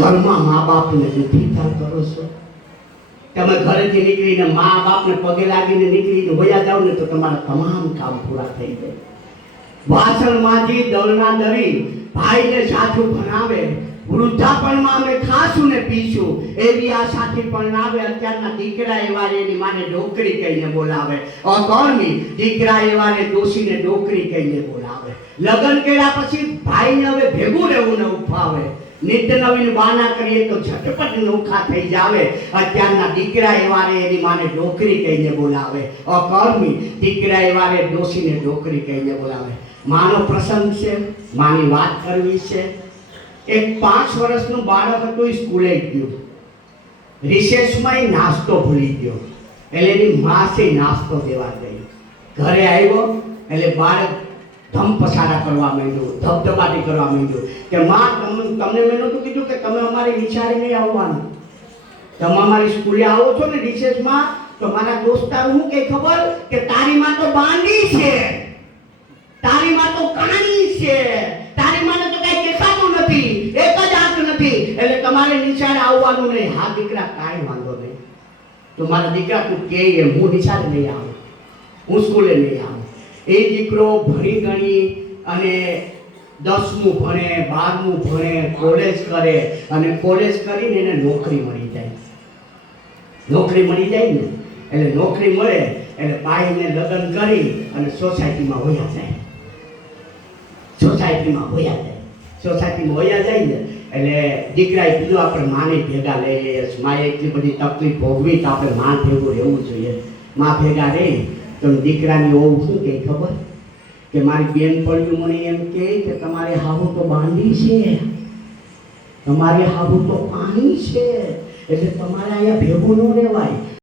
ઘરમાં મા બાપને દુઃખી કરો છો? તમે ઘરેથી નીકળીને મા બાપને પગે લાગીને નીકળીને વયા જાવ ને તો તમારા તમામ કામ પૂરા થઈ જાય. વાસણમાંથી દળના દળી ભાઈને સાચું ભણાવે, વૃદ્ધાપણમાં અમે ખાશું ને પીશું, એવી આ સાથી પરણાવે અત્યારના દીકરા એવા એની માને ડોકરી કહીને બોલાવે. અગણની દીકરા એવા ને દોષીને ડોકરી કહીને બોલાવે. લગ્ન કર્યા પછી ભાઈને ઉફાવે નિત્ય નવીન બાના કરીએ તો ઝટપટ નોખા થઈ જાવે. અત્યારના દીકરા એવા એની માને ડોકરી કહીને બોલાવે. અકર્મી, દીકરા એવા રે ડોકરી કહીને બોલાવે. માનો પ્રસંગ છે, માની વાત કરવી છે. એક પાંચ વર્ષનું બાળક હતું, એ સ્કૂલે ગયું. રિસેસમાં નાસ્તો ભૂલી ગયો. એટલે એની માસે નાસ્તો દેવા ગઈ. ઘરે આવ્યો, એટલે બાળક ધમ કરવા માંડ્યો ધબધબાટી કરવા માંડ્યો. કે માં, તમને તમને મેં નહોતું કીધું કે તમે અમારી નિશાળે નહીં આવવાનું. તમે અમારી સ્કૂલે આવો છો ને રિસેસમાં, તો મારા દોસ્તાર હું કે ખબર? કે તારી માં તો બાંડી છે. તારી માં તો કાણી છે. તારી માને તો કઈ દેખાતું નથી. એક જ આંખ નથી. એટલે તમારે નિશાળે આવવાનું નહીં. હા, દીકરા, કાંઈ વાંધો નહીં. તો મારા દીકરા તું કે હું નિશાળે નહીં આવું. હું સ્કૂલે નહીં આવું. એ દીકરો ભણી ગણી અને દસમું ભણે, બારમું ભણે કોલેજ કરે અને કોલેજ કરીને એને નોકરી મળી જાય. નોકરી મળી જાય ને, એટલે નોકરી મળે, એટલે ભાઈને લગ્ન કરી અને સોસાયટીમાં હોયા જાય. સોસાયટીમાં હોયા જાય. સોસાયટીમાં હોયા જાય ને, એટલે દીકરાએ કીધું, આપણે માને ભેગા લઈ લઈએ માએ એટલી બધી તકલીફ ભોગવી તો આપણે માં ભેગું રહેવું જોઈએ. માં ભેગા રહી તો દીકરાની ઓવ શું કહે ખબર? કે મારી બેન પડ્યું મને એમ કે તમારે હાહુ તો બાંધી છે. તમારે હાહુ તો પાણી છે. એટલે તમારે અહીંયા ભેગું ન રહેવાય.